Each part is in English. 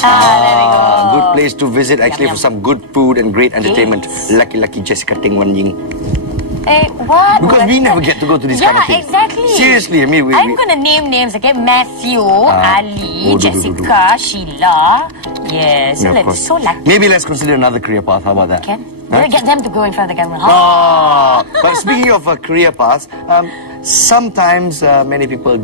There we go. Good place to visit actually for some good food and great entertainment. Lucky Jessica Ting Wan Ying. What? Because we never get to go to these kind of things. Exactly. Seriously, I mean, I'm going to name names, okay? Matthew, Ali, Jessica, Sheila. Yes, so lucky. Maybe let's consider another career path. How about that? Okay. We'll get them to go in front of the camera. But speaking of a career path, sometimes many people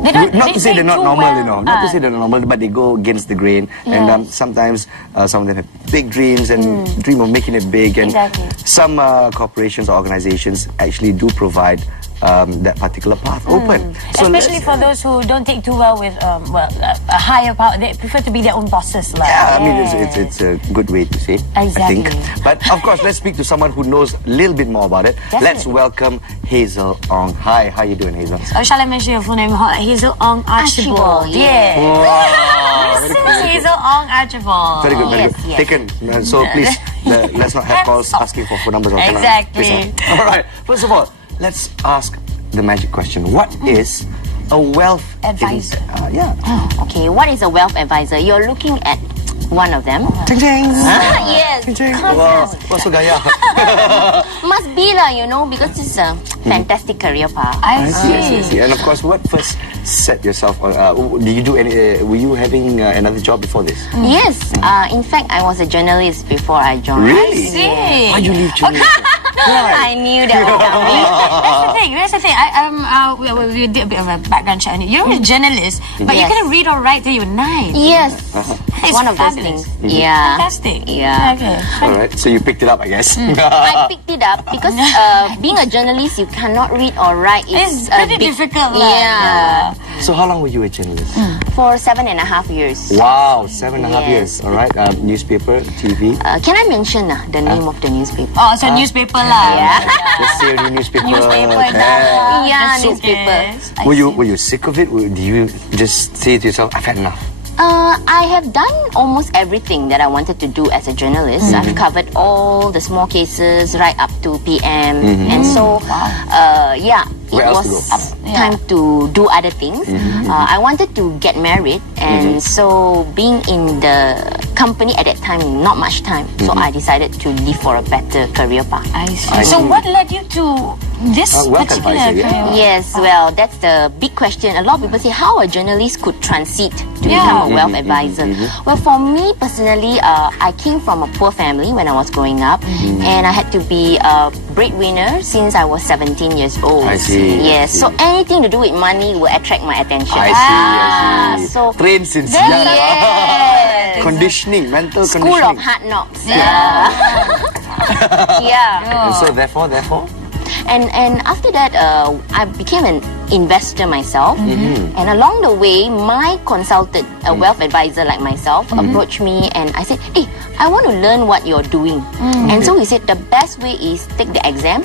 not to say they're not normal, you know. Not to say they're not normal, but they go against the grain. And sometimes some of them have big dreams and dream of making it big. And some corporations or organizations actually do provide that particular path open. So especially for those who don't take too well with a higher power. They prefer to be their own bosses. I mean, it's a good way to say, I think. But of course, let's speak to someone who knows a little bit more about it. Let's welcome Hazel Ong. Hi, how you doing, Hazel? Shall I mention your full name? Hazel Ong-Archibald. Yeah. Wow. Hazel Ong-Archibald. Very good, very good. Taken. So please, let's not have calls asking for phone numbers. Exactly. All right. First of all, let's ask the magic question. What is a wealth advisor? Okay, what is a wealth advisor? You're looking at one of them. Yes. Wow, what's so gaya? Must be lah, you know, because it's a fantastic career path. I see. And of course, what first set yourself on? Did you do any? Were you having another job before this? Yes. In fact, I was a journalist before I joined. Really? I see. Why'd you leave journalism? I knew that was coming. That's the thing. We did a bit of a background check on you. You're a journalist, but you couldn't read or write till you were 9. Yes. It's one of those fabulous. things. Yeah. Fantastic. Yeah. Okay. All right. So you picked it up, I guess. I picked it up because being a journalist, you cannot read or write. It's pretty difficult. Yeah. So how long were you a journalist? For 7.5 years. Wow, 7.5 years. All right. Newspaper, TV. Can I mention the name of the newspaper? Oh, it's a newspaper lah. Yeah. Let's say a newspaper. Newspaper. Were you sick of it? Did you just say to yourself, I've had enough? I have done almost everything that I wanted to do as a journalist. I've covered all the small cases right up to PM. And so, it was time to do other things. I wanted to get married, and so being in the company at that time, not much time. So I decided to leave for a better career path. I see. So what led you to this particular career? Yes, well, that's the big question. A lot of people say how a journalist could transit to become a wealth advisor. Well, for me personally, I came from a poor family when I was growing up, and I had to be a breadwinner since I was 17 years old. I see. Yes, so anything to do with money will attract my attention. I see. So trained since young. Yes. Conditioning, mental School conditioning. of hard knocks. Yeah. And so therefore? And after that, I became an investor myself. And along the way, my consultant, a wealth advisor like myself, approached me, and I said, hey, I want to learn what you're doing. And so he said, the best way is take the exam.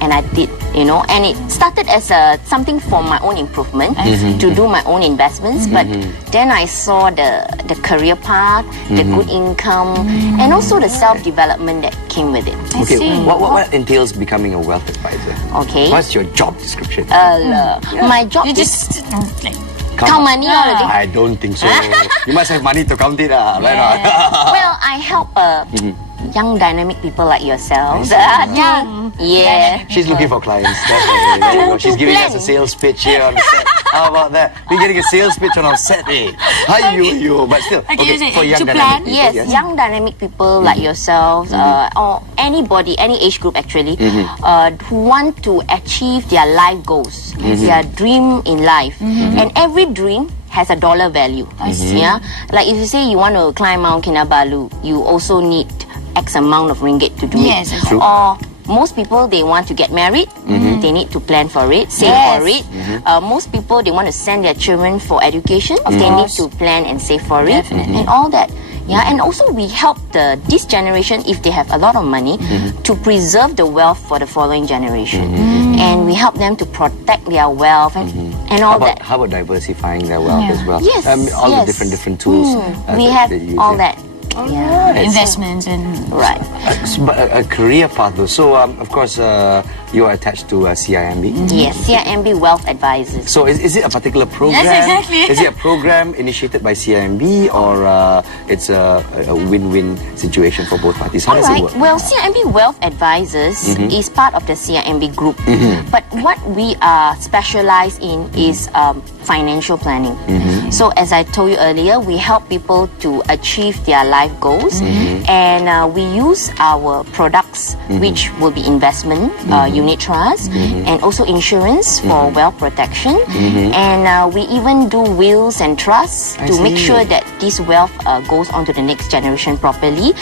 And I did, you know, and it started as something for my own improvement, to do my own investments. But then I saw the career path, the good income, and also the self-development that came with it. Okay, what entails becoming a wealth advisor? Okay. What's your job description? My job You is just count money all the day. I don't think so. You must have money to count it, right? Well, I help young dynamic people like yourselves. She's looking for clients. There you go. She's giving us a sales pitch here on the set. How about that? We're getting a sales pitch on our set, eh? But still, for young dynamic people. Yes, young dynamic people like yourselves, or anybody, any age group actually, who want to achieve their life goals, their dream in life. And every dream has a dollar value. Yeah, like if you say you want to climb Mount Kinabalu, you also need X amount of ringgit to do it. True. Or most people, they want to get married, they need to plan for it, save for it. Most people, they want to send their children for education, they need to plan and save for it, and all that. Yeah, and also we help this generation, if they have a lot of money, to preserve the wealth for the following generation. And we help them to protect their wealth and all that. How about diversifying their wealth as well? Yes, all the different tools. We have all that. Investments and right. But a career path though. So of course you are attached to CIMB? Yes, CIMB Wealth Advisors. So is it a particular program? Yes, exactly. Is it a program initiated by CIMB, or it's a win-win situation for both parties? How does it work? Well, CIMB Wealth Advisors is part of the CIMB group. But what we are specialized in is financial planning. So as I told you earlier, we help people to achieve their life goals, and we use our products, which will be investment, unit trust, and also insurance for wealth protection. And we even do wills and trusts to make sure that this wealth goes on to the next generation properly.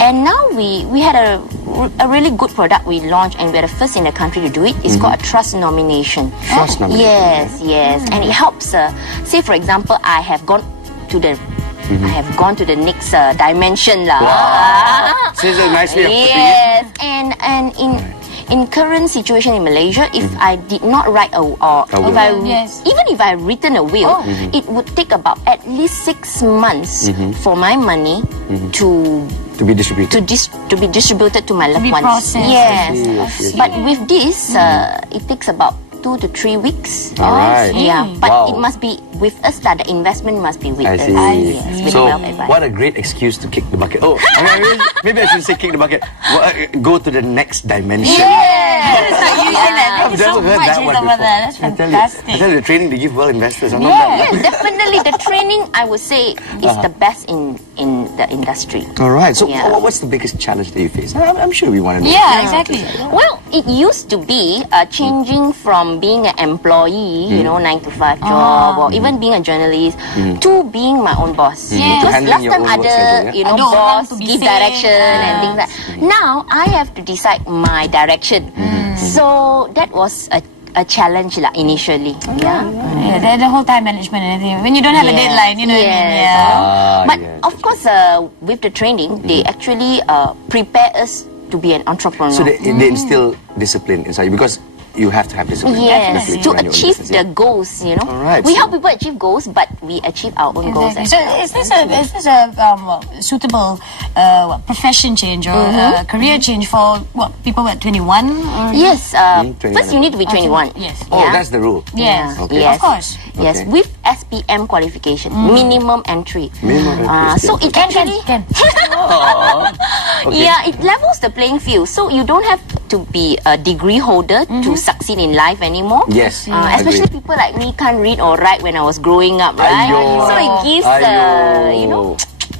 And now we had a really good product we launched, and we're the first in the country to do it. It's called a trust nomination. Trust nomination. Yes, yes. And it helps, say for example, I have gone to the next dimension lah. Wow. Says it nicely. Yes, and in current situation in Malaysia, if I did not write even if I written a will, it would take about at least 6 months for my money to be distributed. To be distributed to my loved ones. Processed. Yes. But with this, it takes about 2 to 3 weeks. Alright. Yeah, but it must be with us that the investment must be with us. Yes, with so Wealth Advisor. what a great excuse to kick the bucket. Oh, maybe I should say kick the bucket. Go to the next dimension. Yes, I've never heard that one before. That's fantastic. I tell you, the training they give well investors. I'm not Yes, definitely. The training, I would say, is the best in the industry. All right. So, what's the biggest challenge that you face? I'm sure we want to know. Yeah, exactly. Well, it used to be changing from being an employee, 9 to 5 job, or even being a journalist, to being my own boss. Because last time other, boss give direction and things like that. Now I have to decide my direction. So that was a challenge initially. The whole time management and everything. When you don't have a deadline, you know what I mean? But of course, with the training, they actually prepare us to be an entrepreneur. So they instill discipline inside you, because you have to have discipline. Yes, to achieve the goals, Alright, we help people achieve goals, but we achieve our own goals. So is this a suitable profession change or career change for people at 21? Yes, first you need to be 21. Yes. Oh, that's the rule. Yes, Yes. Of course. Yes, with SPM qualification, minimum entry. So it actually it levels the playing field. So you don't have to be a degree holder to succeed in life anymore. Yes. Especially people like me can't read or write when I was growing up, right? So it gives,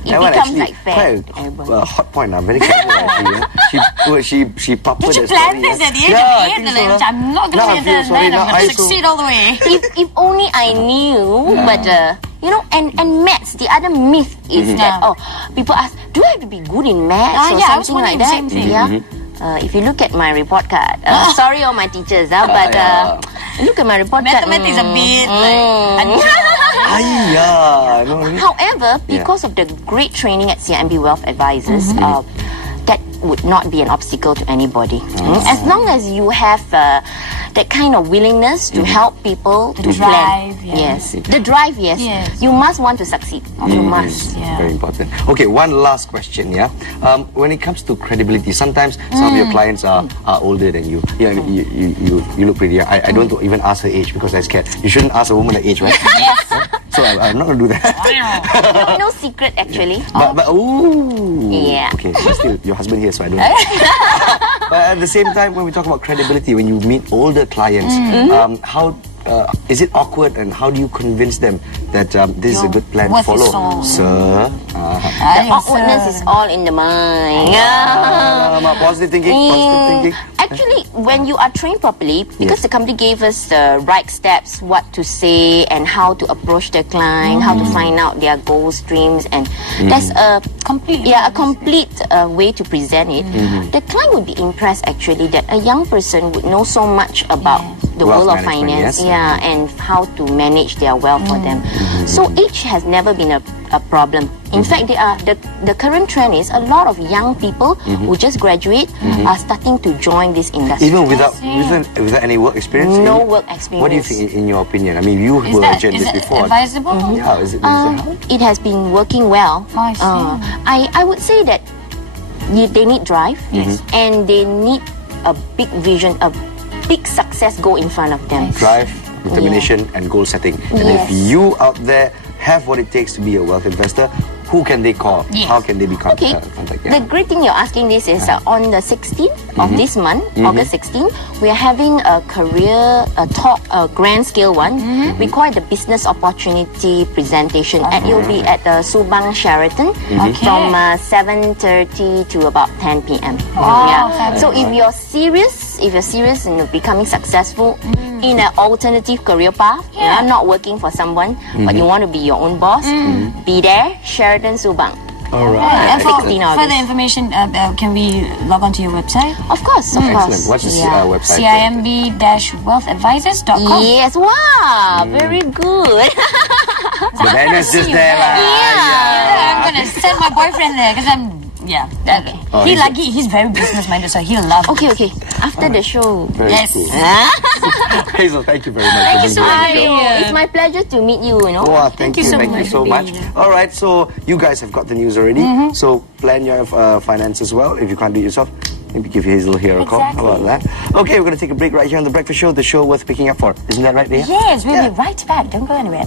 it becomes like fair. Quite a hot point. I'm very careful actually. She puppered Did you plan this at the age of 8? I'm not going to say that. I'm going to succeed all the way. If only I knew, but and maths. The other myth is that people ask, do I have to be good in maths or something like that? Same thing. If you look at my report card, sorry all my teachers, but look at my report card. Mathematics a bit However, because of the great training at CIMB Wealth Advisors, that would not be an obstacle to anybody. As long as you have that kind of willingness to help people to plan. Yes. The drive, yes. You must want to succeed. You must. Very important. Okay, one last question, when it comes to credibility, sometimes some of your clients are older than you. You look pretty young. I don't even ask her age because I'm scared. You shouldn't ask a woman her age, right? Yes. So I'm not going to do that. No secret, actually. But yeah. Okay, but still, your husband here, so I don't know. But at the same time, when we talk about credibility, when you meet older clients, how is it awkward, and how do you convince them that this is a good plan to follow? Sir? The awkwardness is all in the mind. Positive thinking? Actually, when you are trained properly, because the company gave us the right steps, what to say and how to approach the client, how to find out their goals, dreams, and there's a complete way to present it. The client would be impressed actually that a young person would know so much about the world of finance, and how to manage their wealth for them. So age has never been a problem. In fact, the current trend is a lot of young people who just graduate are starting to join this industry. Even without any work experience? No work experience. What do you think, in your opinion? I mean, you were a journalist before. Is that advisable? Yeah, is it it has been working well. I would say that they need drive, and they need a big vision, big success goal in front of them. Drive, determination, and goal setting. And if you out there have what it takes to be a wealth investor, who can they call? How can they be contacted? The great thing you're asking this is on the 16th of this month, August 16th, we are having a career talk, a grand scale one. We call it the business opportunity presentation, and it will be at the Subang Sheraton from 7:30 to about 10 p.m. So if you're serious in becoming successful in an alternative career path, you're not working for someone, but you want to be your own boss, be there, Sheraton Subang. All right. And for further information, can we log on to your website? Of course, of course. What's the website? CIMB-wealthadvisors.com. Yes, wow, very good. The banner's just there. I'm going to send my boyfriend there because okay. He's very business minded, so he'll love it. Okay. After the show. Very cool. Hazel, thank you very much. Thank you so much. It's my pleasure to meet you, Oh, thank you so much. All right, so you guys have got the news already. So plan your finances well. If you can't do it yourself, maybe give Hazel here a call. How about that? Okay, we're going to take a break right here on The Breakfast Show, the show worth picking up for. Isn't that right, Leah? Yes, we'll be right back. Don't go anywhere.